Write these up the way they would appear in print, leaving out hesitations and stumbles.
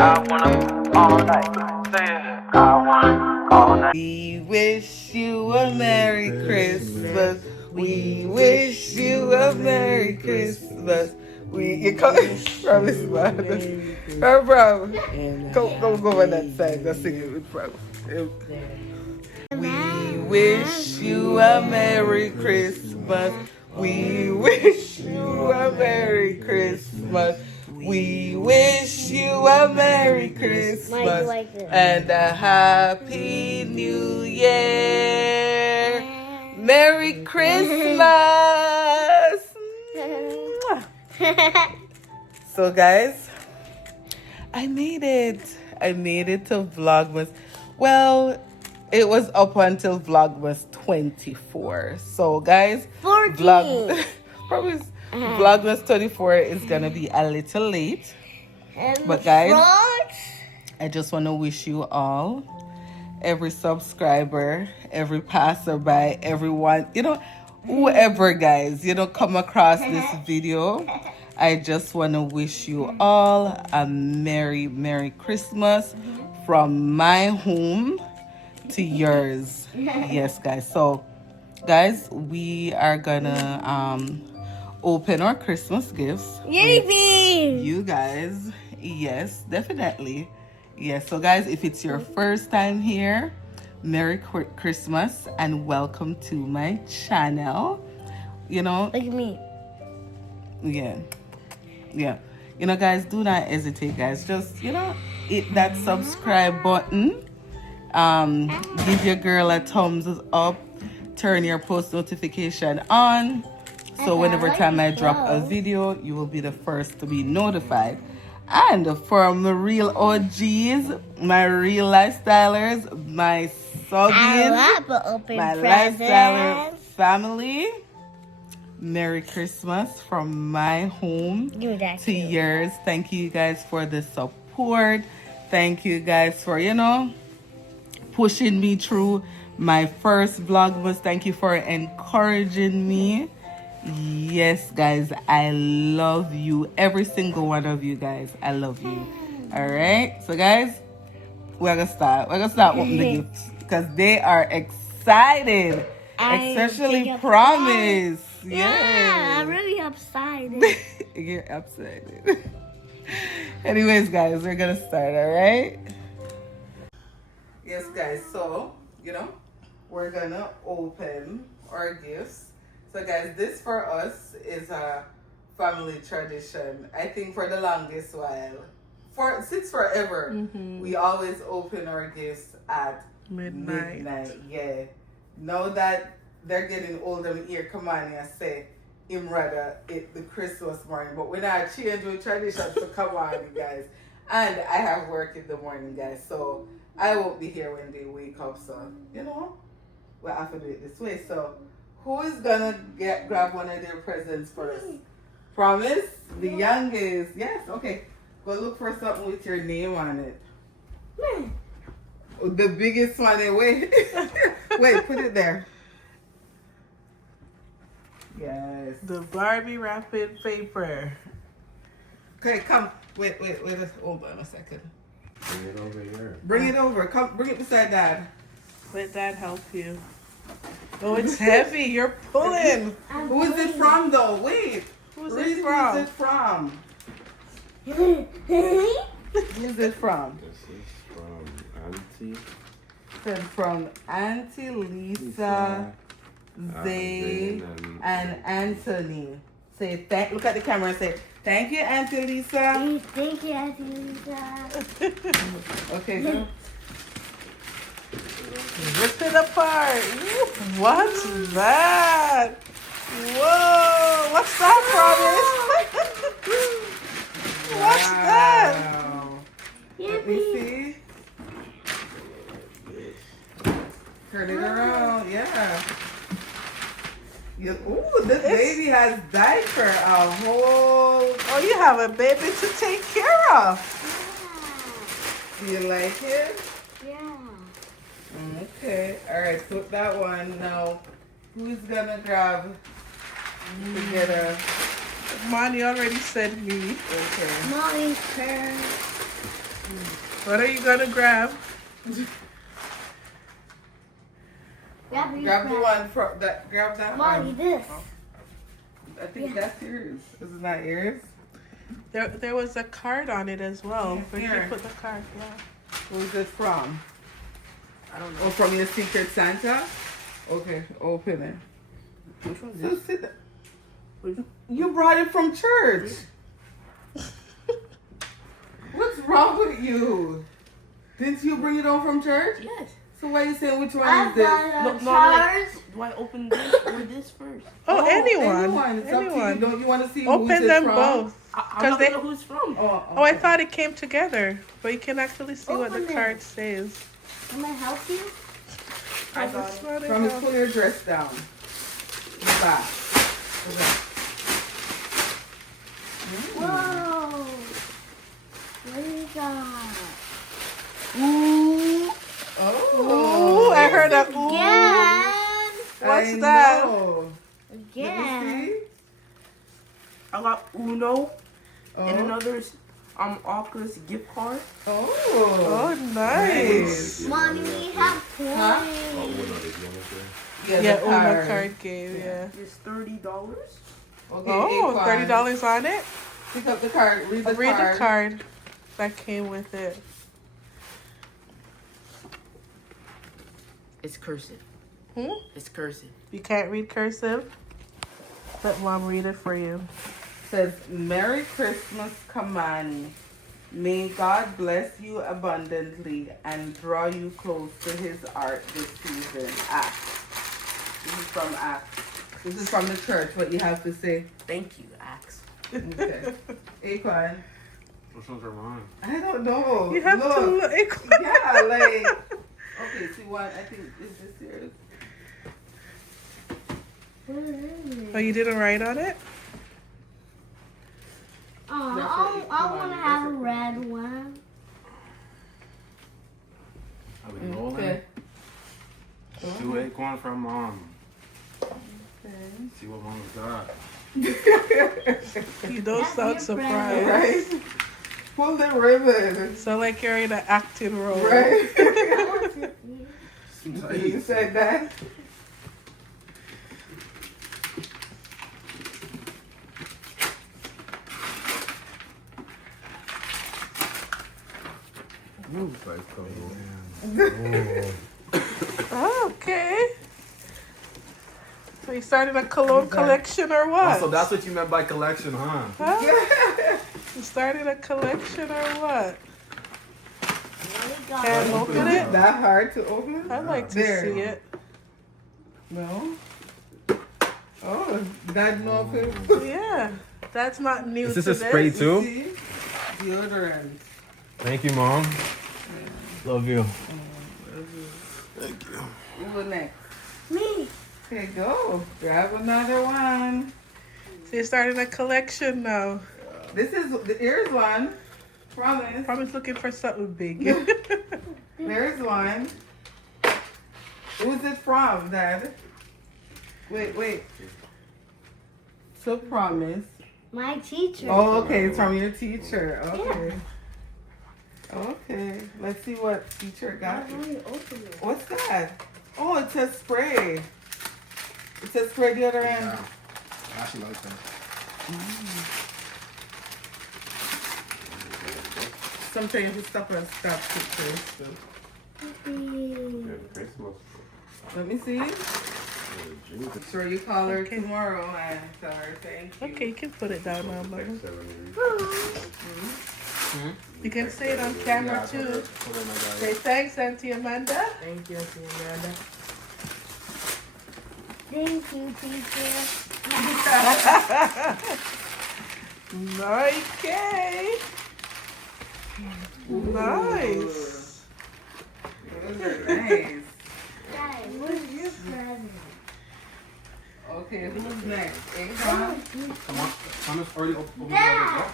I wanna all night. Say it. I wanna all night. We wish you a Merry Christmas. We wish you a Merry Christmas. You can't promise, man. Oh, bro. Go on that side. Just sing it with bro. We wish you a Merry Christmas. We wish you a Merry Christmas. We wish you a Merry Christmas and a Happy New Year. Merry Christmas. So guys, I made it. I made it to Vlogmas. Well, it was up until Vlogmas 24. So guys, 14. Probably Vlogmas 24 is gonna be a little late. But guys, I just want to wish you all, every subscriber, every passerby, everyone, whoever guys, come across this video. I just want to wish you all a Merry, Merry Christmas from my home to yours. Yes, guys. So, guys, we are gonna open our Christmas gifts. Yippee! You guys. Yes, definitely. Yes. So, guys, if it's your first time here, Merry Christmas and welcome to my channel. Look at me. Yeah. Guys, do not hesitate, guys. Just, hit that subscribe button. Give your girl a thumbs up. Turn your post notification on. So whenever time I drop a video, you will be the first to be notified. And for my real OGs, my real lifestylers, my subbies, my lifestyler family, Merry Christmas from my home to yours. Thank you guys for the support. Thank you guys for, pushing me through my first Vlogmas. Thank you for encouraging me. Yes, guys, I love you. Every single one of you guys. I love you. All right. So, guys, we're going to start. We're going to start opening the gifts because they are excited. Especially Promise. Yeah, I'm really excited. You're excited. Anyways, guys, we're going to start. All right. Yes, guys. So, we're going to open our gifts. So guys, this for us is a family tradition. I think for the longest while, since forever, we always open our gifts at midnight. Yeah. Now that they're getting older, me here come on and say, him rather it the Christmas morning. But we're not changing traditions, so come on, you guys. And I have work in the morning, guys. So I won't be here when they wake up. So, we'll have to do it this way. So who is gonna grab one of their presents first? Promise? The youngest. Yes, okay. Go look for something with your name on it. The biggest one. Wait. Wait, put it there. Yes. The Barbie wrapping paper. Okay, come. Wait. Hold on a second. Bring it over here. Bring it over. Come, bring it beside Dad. Let Dad help you. Oh, it's heavy. You're pulling. Who is it from, though? Wait. Who's Who is it from? it from? Who's it from? This is from Auntie. It's from Auntie Lisa, Zay, and Anthony. Say thank. Look at the camera and say thank you, Auntie Lisa. Thank you, Auntie Lisa. Okay, go. Rip it apart. What's that? Whoa! What's that, Promise? What's that? Let me see. Turn it around. Yeah. Ooh, this baby has diaper. A whole. Oh, you have a baby to take care of. Do you like it? Yeah. Okay. All right. Put that one now. Who's gonna grab together? Mommy already said me. Okay. Mommy's turn. What are you gonna grab? Grab your Grab the present. one from that. Grab that Mommy, one. this. I think that's yours. This is not yours. There was a card on it as well. Where did you Here. put the card? Yeah. Who's it from? I don't know. Oh, from your Secret Santa? Okay, open it. Which one is So this? sit down. You brought it from church. What's wrong with you? Didn't you bring it home from church? Yes. So why are you saying which one I is this? got a No, like, charge. do I open this or this first? Oh, anyone. It's up to you. Anyone. Don't you want to see who's Open it them from? both. I'm 'Cause not they- gonna know who it's from. Oh, Oh, I okay. thought it came together, but you can actually see what the Open it. card says. Can I help you? I got it. Promise, pull your dress down. The back. Okay. Whoa. What is that? Ooh. Ooh, I heard a ooh. Again. What's I that? know. Let me Again. see. I got Uno Oh. and another Oculus gift card. Oh. Oh, nice. Mommy, we have coins. Huh? Oh, what are they doing up there? Yeah, Yeah, the Uno card game, yeah. It's $30. Okay, Oh, Aquan. $30 on it? Pick up the card. Read the Read card. the card that came with it. It's cursive. Hmm? It's cursive. You can't read cursive? Let mom read it for you. Says, Merry Christmas, Kamani. May God bless you abundantly and draw you close to his heart this season. Acts. This is from Acts. This is from the church, what you have to say. Thank you, Axe. Okay. Aquan. Which ones are mine? I don't know. You have Look. to look. Yeah, like. Okay, see what? I think, is this yours? Oh, you didn't write on it? Oh, I want to have a red one. Are we rolling? Okay. Do Aquan from mom. Okay. See what mom's got. You don't That's sound your surprised. Right? Pull the ribbon. So like you're in an acting role. Right? I want to You said that? Nice cover. Oh, okay. So you started a cologne collection or what? So that's what you meant by collection, huh? Huh? You started a collection or what? Can't open Is it? it that hard to open? I'd like to There. see it. No? Oh, that no open? Yeah. That's not new Is this to a spray too? See? Deodorant. Thank you, mom. Love you. Who next? Me. Okay, go. Grab another one. So you started a collection now. This is, here's one. Promise. Probably looking for something big. There's one. Who's it from, Dad? Wait. So promise. My teacher. Oh, okay, it's from your teacher. Okay. Okay. Let's see what teacher got. How do you open it? What's that? Oh, it says spray. It says spray deodorant. Yeah. I actually like that. Sometimes you stop and stop pictures too. Christmas. Let me see. I'm sure you call her Okay. tomorrow and tell her thank you. Okay, you can put it down now, Mama. You can say it on camera too. Say thanks, Auntie Amanda. Thank you, Auntie Amanda. Thank you, teacher. Okay. Nice. Those are nice. Dad, what's your present? Okay, who's next? Akon? Come on. Thomas already opened the Dad.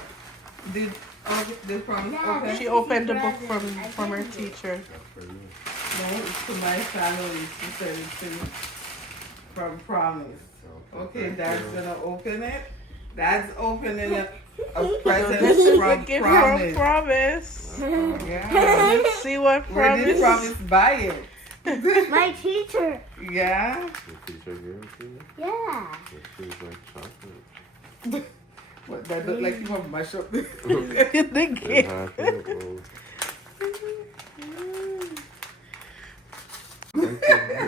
other Did promise Dad. open? She opened the book from her teacher. for you. No, it's to my family. She said it's to from promise. Okay, Dad's gonna open it. Dad's opening it A So present this is from a gift Promise. from Promise. Yeah. Let's see what Where did Promise. Promise buy it? My teacher. Yeah. Yeah. What, that look like you have mash up. The gift.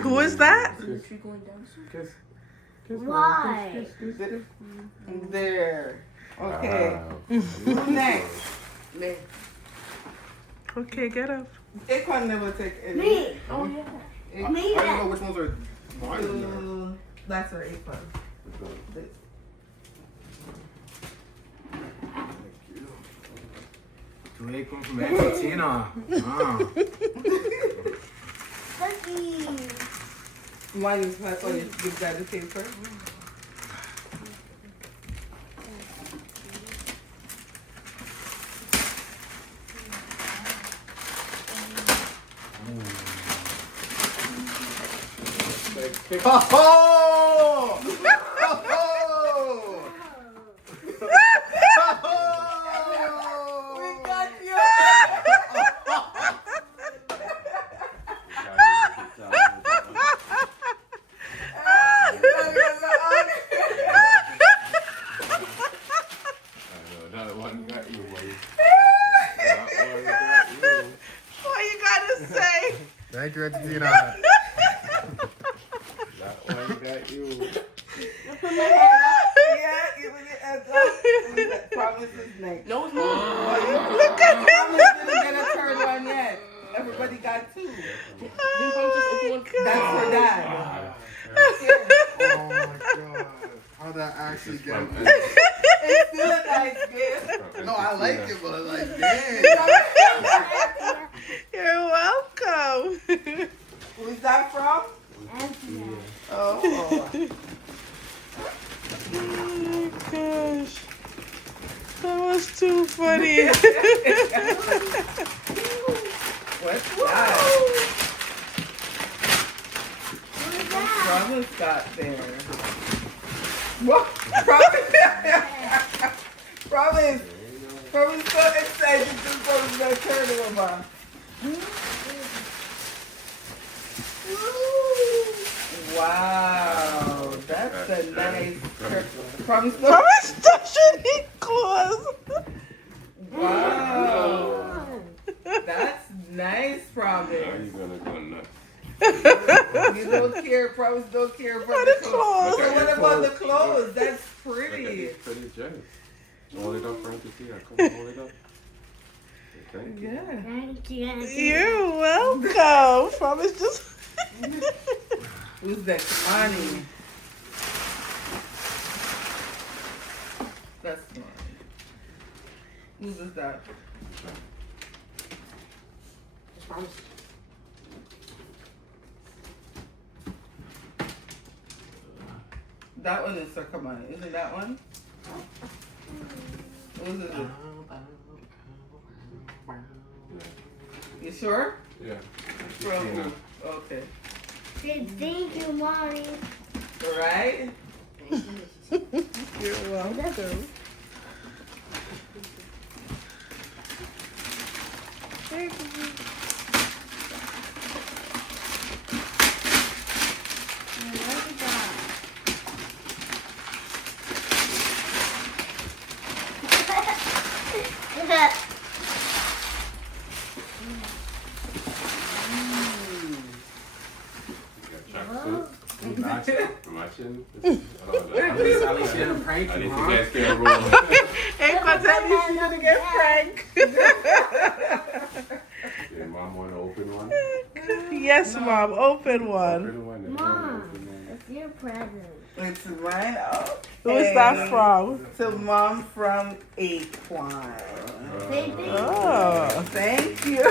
Who is that? Is she going down soon? Why? There. Okay. Who's next? Me. Okay, get up. Aquan never take any. Me. Oh yeah. I don't know which ones are mine. in there. That's her Aquan. Jamaican from Argentina. Ah. Cookies. Mine is my oh, you give that the paper. Oh! We got you. That one got you, buddy. What you gotta say? Thank you, Argentina. That one got you. Yeah, it was it. Promise is next. No, it's not. Look at him. Promise didn't get a third one yet. Everybody got two. Didn't Promise just open one? That's for dad. Oh my god. How'd that actually get me? It's still a nice gift. No, I like it, but like, damn. You're welcome. Who's that from? Oh. Oh my gosh. That was too funny. What's that? What is that? Promise got there. What? Promise. Promise. Promise so excited to go to the turn over. Wow, that's a nice Promise. Promise doesn't need clothes. Wow, that's nice, Promise. You don't care, Promise don't care about For the the clothes. clothes. So what about the clothes? That's pretty. It's pretty generous. Hold it up for Argentina. Come on, hold it up. Thank you. Yeah. Thank you. You're welcome. Promise just. Who's that? Annie. That's fine. Who's that? It's Promise. That one is Circumani. Isn't that one? Who's it? You sure? Yeah. From Argentina. who? Okay. Say thank you, Mommy. Right? You're welcome. Matching. Alicia prank I you, need to huh? get fair roll. Hey, but at least you didn't get Frank. Yeah, mom want to open one? Yes, Mom. Open one. Open one. Mom, Open one. it's your present. It's mine. Oh. Who's that from? To Mom from Aquan. Say thank you. Oh. Thank you.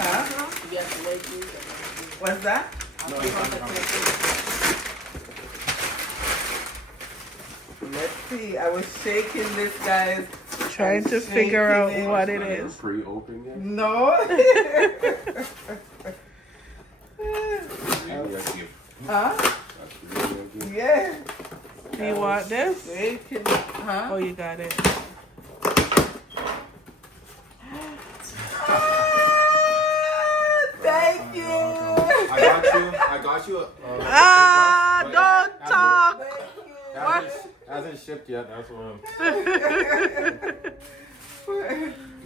Huh? You have to wait, please. What's that? Let's see. I was shaking this, guys. Trying to figure out what it is. Pre-open yet? No. Maybe I give. Huh? Yeah. Do you want this? Bacon. Huh? Oh, you got it. Thank you. I got you. Don't talk. Hasn't shipped yet. That's what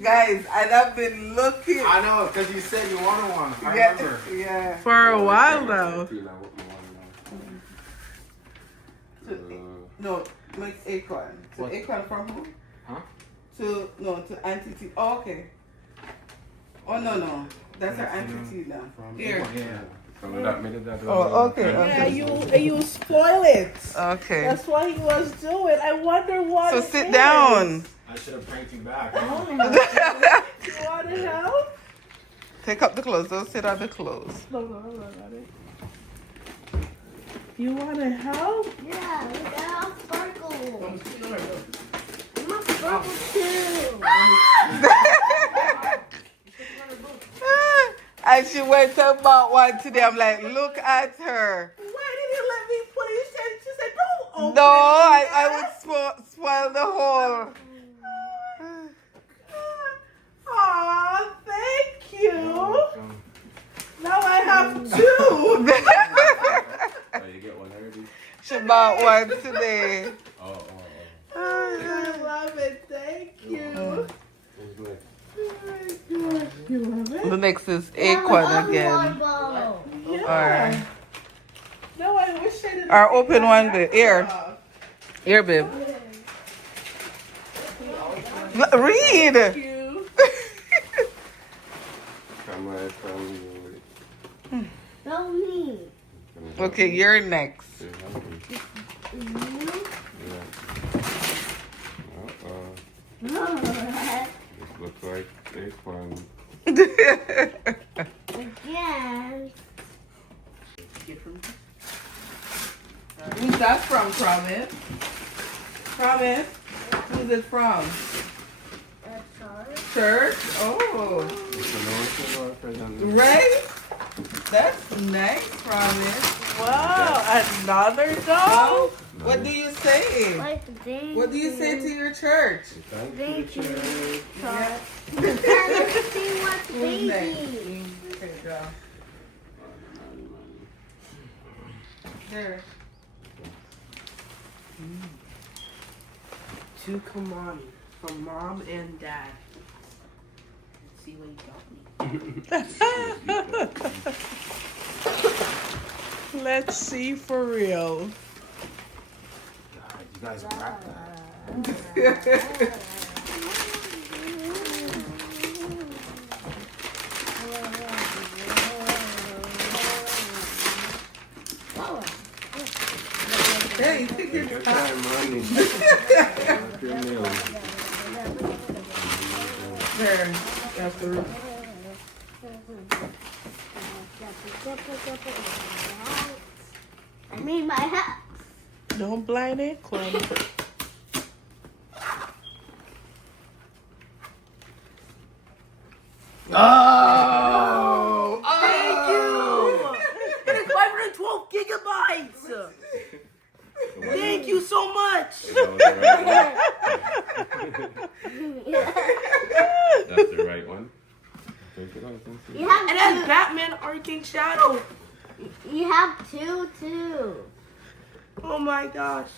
Guys, and I've been looking. I know, because you said you wanted one. I remember. Yeah. For a while now. No, make Aquan. So What? Aquan from who? Huh? To Auntie T. Oh, okay. Oh, no. That's her Auntie T now. Here. Yeah. Oh, okay. Yeah, you spoil it. Okay. That's what he was doing. I wonder what. So it sit is. down. I should have pranked you back. You want to help? Take up the clothes. Don't sit on the clothes. No, got it. You want to help? Yeah, look at how sparkle. I'm a sparkle too. And she went and bought one today. I'm like, look at her. Why did you let me put it? She said, don't open No, it. I would spoil the whole. Aw, thank you. Now I have two. Oh, you get one already? She bought one today. Oh. I love it. Thank you. You love it? The next is Aquan again. Yeah. Alright. No, I wish I didn't. Or take open that one back bit. Here. off. Here, babe. Read. Thank you. No me. Okay, you're next. This looks like Aquan. Again. Who's that from, Promise? Promise? Who's it from? That's all. Church? Oh. Right? That's nice, Promise. Wow, another doll? What do you say? Like the thing. What do you say to your church? Thank you. Yeah, let's see what's Who's next? baby. Okay, go. There. To Kamani from mom and dad. Let's see what you got me. Let's see for real. God, you guys wrapped that. Hey, take your time. There. After. I made my hat. Don't blind it, Quinn. Oh! Thank you! It is 512 gigabytes! Thank you so much! That's the right one. You have And then Batman Arcane Shadow. You have two too. Oh my gosh.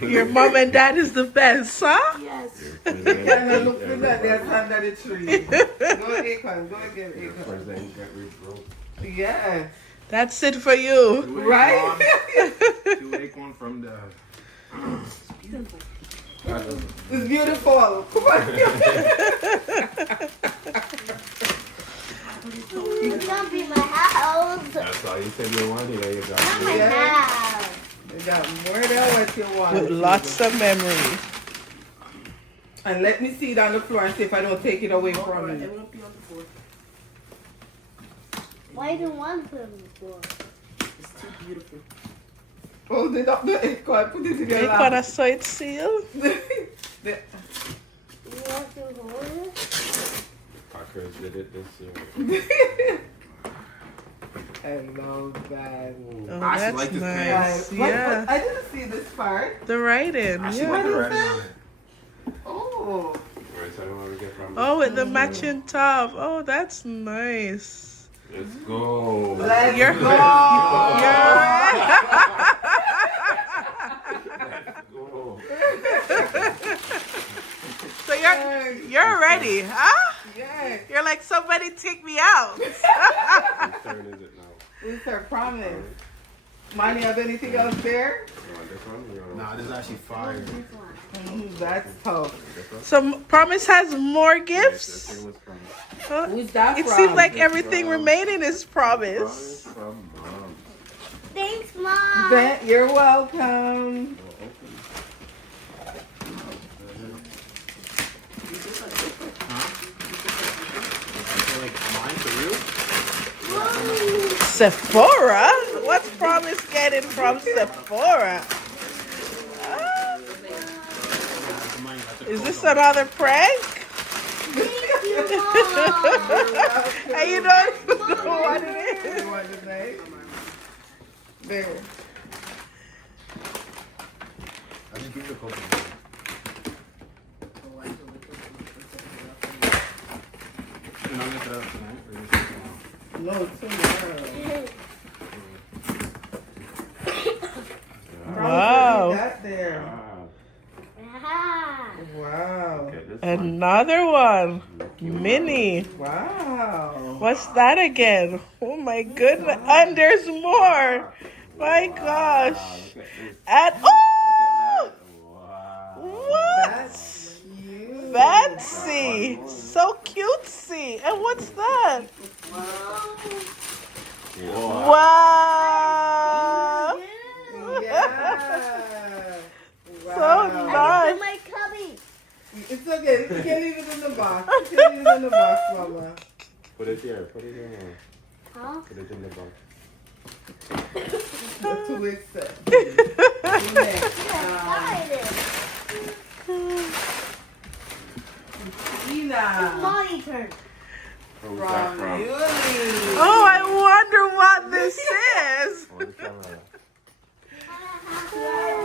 Your mom and dad is the best, huh? Yes. And I look at that under the tree. Go Aquan. Go again, Aquan. Yeah. That's it for you. Right? To Aquan from the... It's beautiful. Come on. It's gonna be my house. That's all you said you wanted. There you go. Not my Yeah. house. You got more than what you want. With lots of memories. And let me see it on the floor and see if I don't take it away from It you. won't be on the floor. Why do one put on the floor? It's too beautiful. Hold it up the Aquan. Put it in your They lap. gonna saw it sealed. The- You want to hold it? Packers did it this year. I love that. Oh, I actually that's like this nice. But Yeah. I didn't see this part. The writing. I actually Yeah. like the writing on it. Oh. Alright, so I don't want to get from Oh, with the matching top. Oh, that's nice. Let's go. Let's You're- go. You're right. Let's go. So you're ready, huh? Yes. You're like, somebody take me out. Whose turn is it now? It's our promise. Mom, you have anything else there? You want this one? You want Nah, this is actually fire. That's tough. this one? So Promise has more This gifts. thing was from Huh? Who's that It from? seems like everything remaining is Promise. from Mom. Thanks, Mom. Ben, you're welcome. Like mine for you? Sephora? What's Promise getting from Sephora? Ah, is this another prank? Thank you, Mom. And you don't even know what it is. You want to say? There. I just give you the coconut. You're not gonna put it up tonight, or you're just tomorrow? No, tomorrow. Wow. Probably that there. Ah, Wow. okay, this one. Another one. Mini. Wow. What's that again? Oh my goodness. And there's more. My gosh. Look at this. And Look oh! at that. Wow. What? That's cute. Fancy. So cutesy. And what's that? Wow. Wow. Yeah. So Wow. nice. My cubby. It's okay. You can leave it in the box. You can leave it in the box, Mama. Put it here. Put it here. Huh? Put it in the box. The 2 weeks set. Ina. My turn. Who's that From from? Yuli. Oh, I wonder what this is. On the camera. I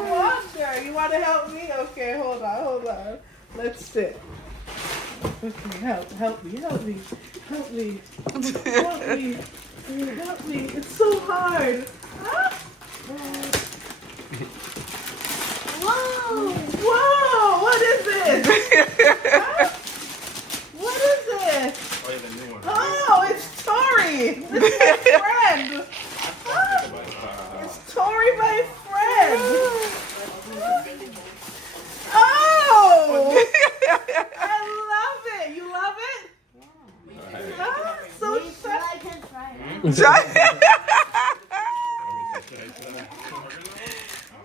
wonder. You want to help me? Okay, hold on. Let's sit. Okay, help me. Help me. It's so hard. Ah. Whoa! Whoa, what is this? Huh? What is it? Oh, yeah, the new one. Oh, it's Tori. It's my friend. Huh? It's Tori, my friend. Oh! I love it. You love it? Ah, so shy. I can try it.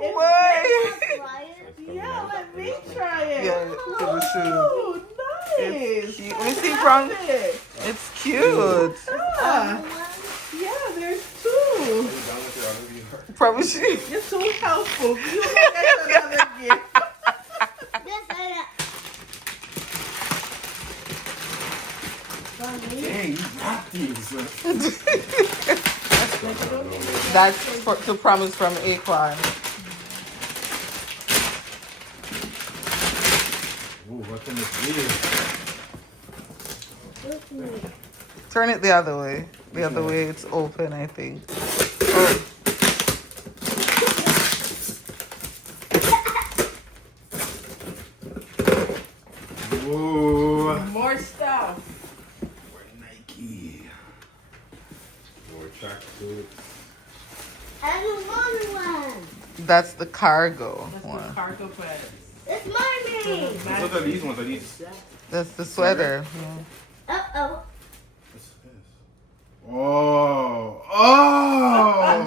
Wait. Try it. Yeah, let me try it. Yeah, Oh, nice. Let me see from. it. It's cute. Ah, yeah, there's two. Probably she. You're so helpful. You look at another gift. Yes, I Dang, you got these. That's for, to promise from Aquan. Ooh, what's in this video? Turn it the other way. The other way it's open, I think. Oh. Ooh. More stuff. Nike. More tracksuits. And another one. That's the cargo That's the one. cargo pants. It's my name. Look at these ones. Are these? That's the sweater. Yeah. Uh-oh. What's this? Oh. Oh.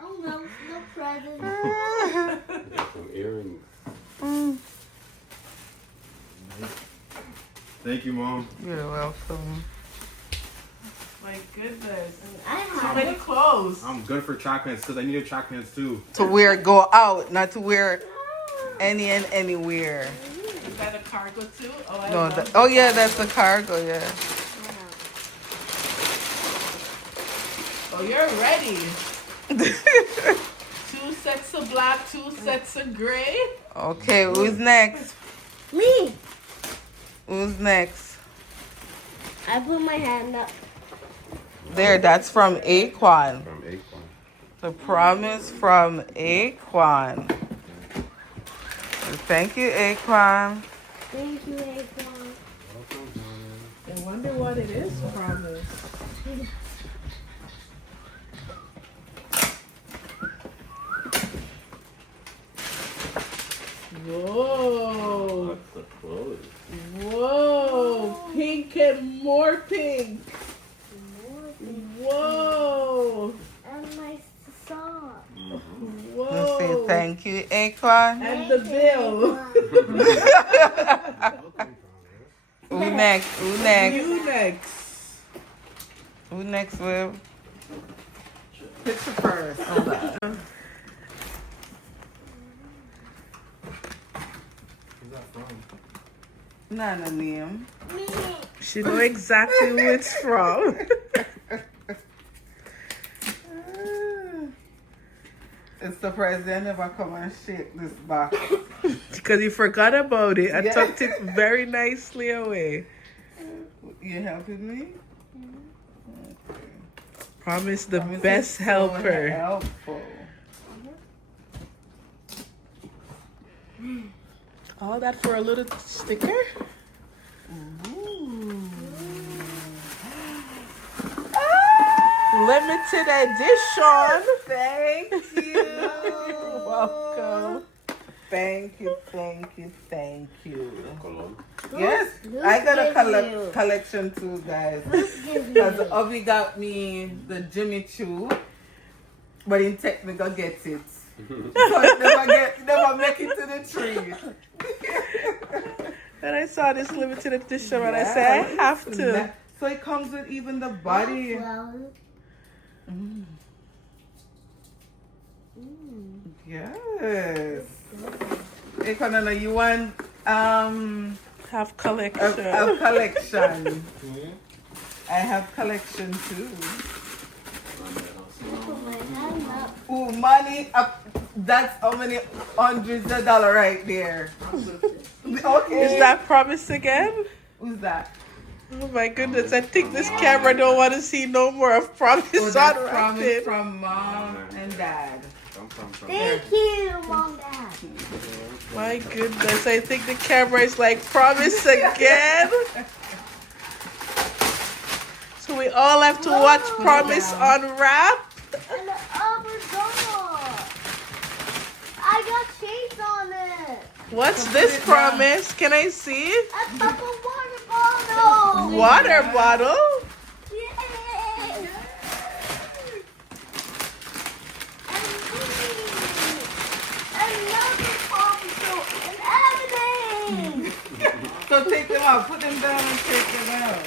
Oh, no. No present. Got some earrings. Thank you, Mom. You're welcome. My goodness. I So have many it. clothes. I'm good for track pants because I needed track pants too. To wear, go out, not to wear any and anywhere. Is that a cargo too? Oh, I No, love oh yeah, that's the cargo. Yeah. Oh, you're ready. 2 sets of black, 2 sets of gray. Okay, who's next? Me. Who's next? I put my hand up. There, that's from Aquan. From Aquan. The promise from Aquan. Thank you, Aquan. Thank you, Aquan. I wonder what it is, promise. Whoa. What's the clothes? Whoa. Pink and more pink. Whoa. And my sock. Whoa. Let's say thank you, Aquan. And the bill. Who next? Who next? You next. Who next, Will? Picture first. Hold on. Who's that from? Not a name. Me. She know exactly who it's from. It's surprising I never come and shake this box. Because you forgot about it. I Yeah. tucked it very nicely away. You helping me? Promise the Promise best is so helper. helpful. All that for a little sticker? Limited edition. Thank you. Welcome. Thank you, thank you, thank you. Cologne. Yes, Who's I got a giving you? collection too, guys. Give Because me. Obi got me the Jimmy Choo, but in technical gets it. So it never make it to the tree. And I saw this limited edition and I said, I have to. So it comes with even the body. Well, Yes. Hey, Conana, you want Have a collection. collection? I have collection too. put my hand up. Ooh, money up. That's how many hundreds of dollars right there. Okay. Is that promise again? Who's that? Oh my goodness, I think this camera don't want to see no more of promise Oh, that's promise unwrapped. from mom and dad. Thank you, Mom, Dad. My goodness, I think the camera is like promise again. So we all have to watch promise unwrap. And the other door. I got shades on it. What's this promise? Can I see? A cup of water bottle. Water bottle? Yay. And another popsicle and everything. So take them out. Put them down and take them out.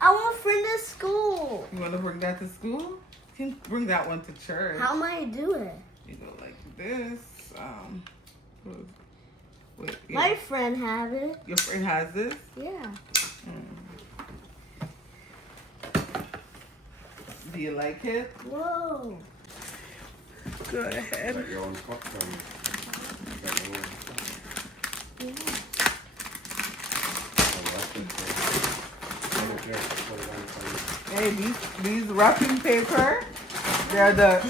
I want to bring this to school. You want to bring that to school? You can bring that one to church. How am I do it? You go like this. Wait, yeah. My friend have it. Your friend has this? Yeah. Do you like it? Whoa. Go ahead. Like your own popcorn. Hey, these wrapping paper, they're the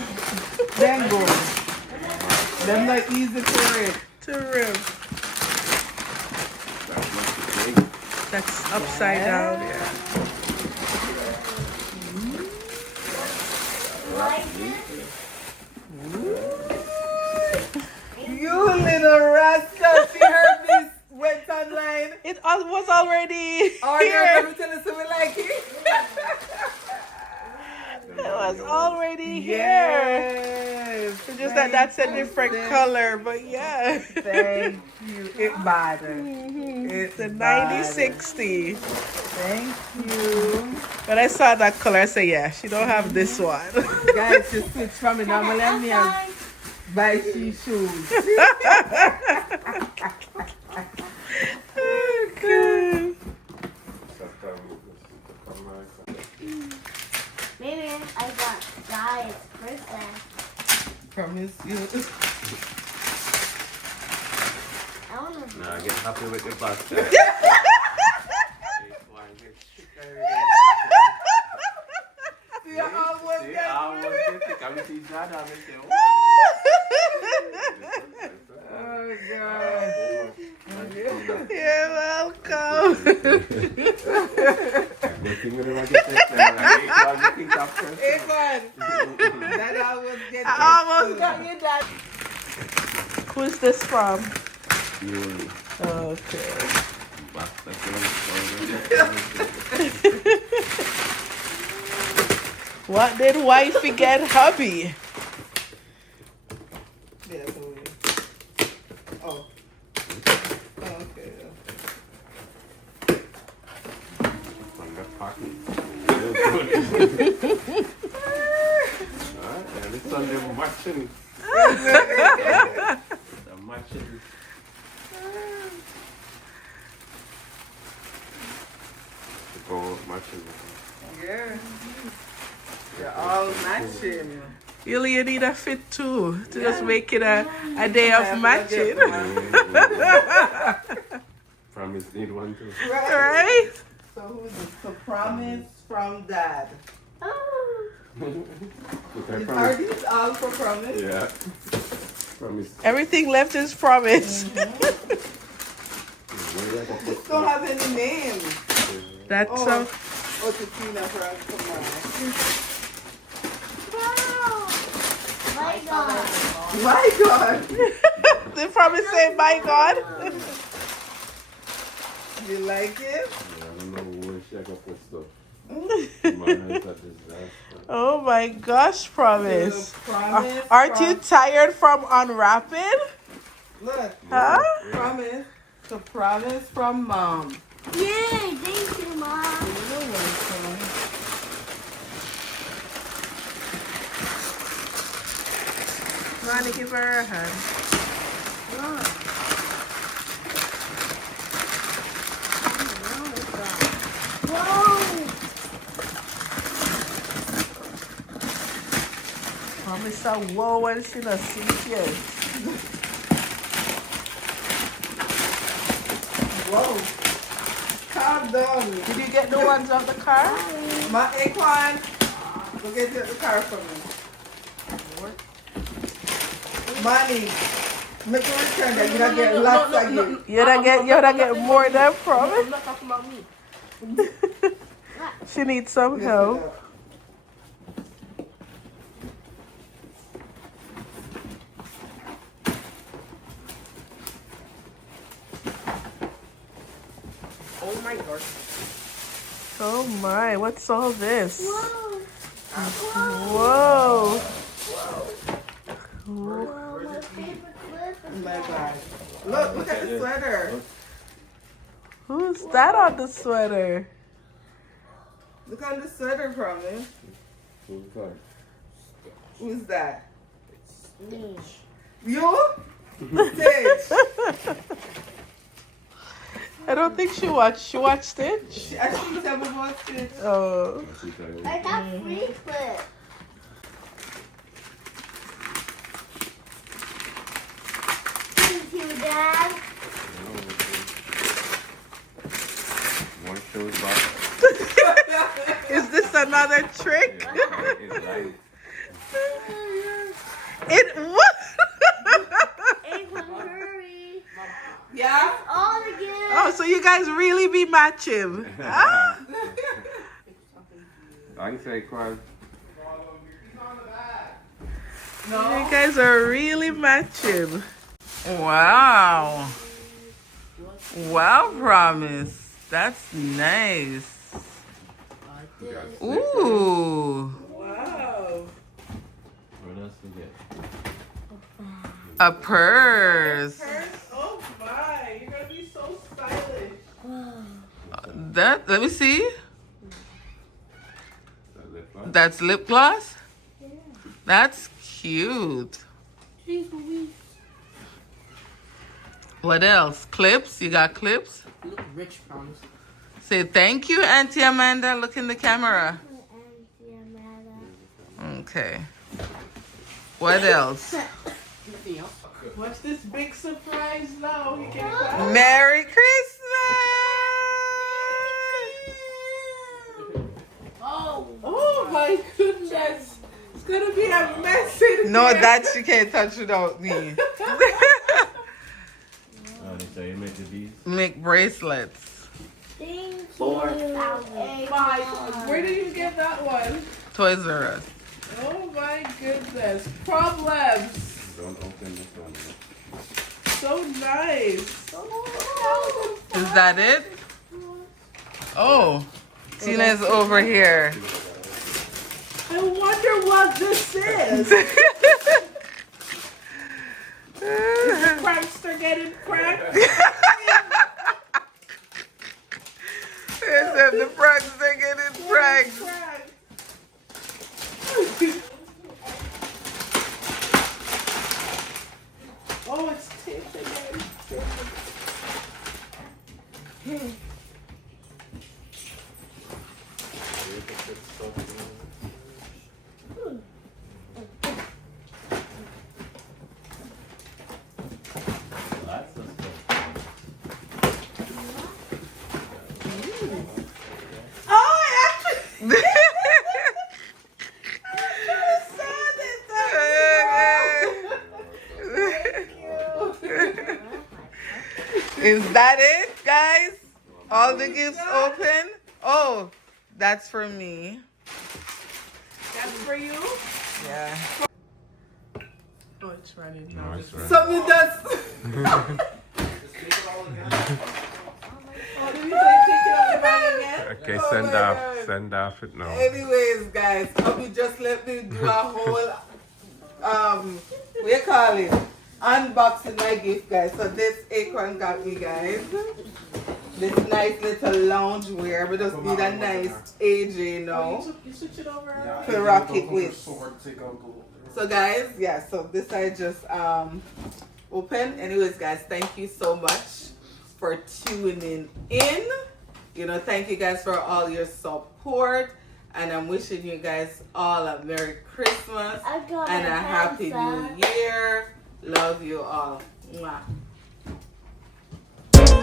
dango. They're not easy to read. To rip. That's upside down, yeah. You little rascal, she heard this, went online. It was already Oh, here. you're going to tell us we like it? It was already here. Yes. It's just that that's a different color, but yeah. Thank you. It's bad. It's The bad. 9060. Thank you. When I saw that color, I said, yeah, she don't have this one. Guys, you switch from me. Normally, I'm here. Buy she shoes. I got Diet's birthday. Promise you. I want to. Nah, get happy with the basket. See, I almost See, get I almost get it. Come see Dad, I'm say, Oh, God. You're welcome. Hey, God. That almost get I almost got you that. Who's this from? Okay. What did wifey get hubby? Yeah, that's over here. Oh. Oh, okay. Alright, and it's on the matching. The matching. The gold matching. Yeah. They're all matching. You need a fit too to just make it a day of matching. Promise need one too. Right? So who's this? So promise from Dad. Oh. Are these all for promise? Yeah. Promise. Everything left is promise. Don't have any names. That's Oh, Tina from Wow. My God. My God. They probably say, my God. You like it? Yeah, I don't know where she got put stuff. My hands are disaster. Oh my gosh, promise. Promise. Aren't you tired from unwrapping? Look. Huh? Promise. So promise from Mom. Yay, thank you, Mom. You're welcome. Come on, give her a hand. Whoa. Mommy said, whoa, when she not see it yet. Whoa. Calm down. Did you get the ones off the car? My Aquan. Go get the car for me. Money. Make a return that you don't get lots again. You don't get more than promise. I'm not talking about me. She needs some help. Oh my gosh. Oh my, what's all this? Whoa. Whoa. Whoa. My favorite clip is My God. Look at the sweater. Who's that on the sweater? Look on the sweater, promise. Who's that? me. You? Sage. I don't think she watched. She watched it? I think tell me about it. Oh. I got free clip. Thank you, Dad. One shows back. Is this another trick? It's light. It what? Aquan, hurry. Yeah? All again. Oh, so you guys really be matching? Huh? I can say, Quan. You guys are really matching. Wow. Wow, promise. That's nice. Ooh. Wow. What else to get? A purse. Oh my, you're gonna be so stylish. That, let me see. That lip gloss? That's lip gloss? That's cute. Jeez Louise. What else? Clips? You got clips? You look rich, promise. Say thank you, Auntie Amanda. Look in the camera. Auntie Amanda. Okay. What else? What's this big surprise now? You can clap. Merry Christmas! Oh my goodness. It's gonna be a mess in No, here. that she can't touch without me. So you make the bees? Make bracelets. Thank you. 4,000. Where did you get that one? Toys R Us. Oh my goodness. Problems. Don't open this one. So nice. Is that it? Oh, Tina's over here. I wonder what this is. Is the prankster getting pranked? The prankster getting pranked. Oh, it's taped again. Oh, I actually said it. Is that it, guys? All the gifts open? Oh, that's for me. That's for you? Yeah. Oh, it's running. No, it's right. Something that's. Oh, did you say take it off the bag again? Okay, Oh send my off. God. Send off it now. Anyways, guys, Abby just let me do a whole what you call it? Unboxing my gift, guys. So this Aquan got me, guys. This nice little loungewear. We just need a nice AJ now You switch it over. to rock it with. So guys, yeah, so this I just opened. Anyways, guys, thank you so much for tuning in. You know, thank you guys for all your support. And I'm wishing you guys all a Merry Christmas I got and a my Happy pizza. New Year. Love you all. Mwah.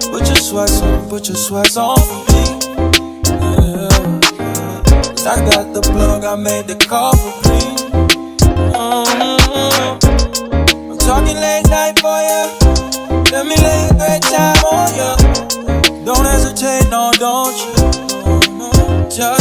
Put your sweats on, put your sweats on for me. Yeah. 'Cause I got the plug, I made the call for me. I'm talking late night for ya. Let me lay a great time on ya. Don't hesitate, no, don't you? Just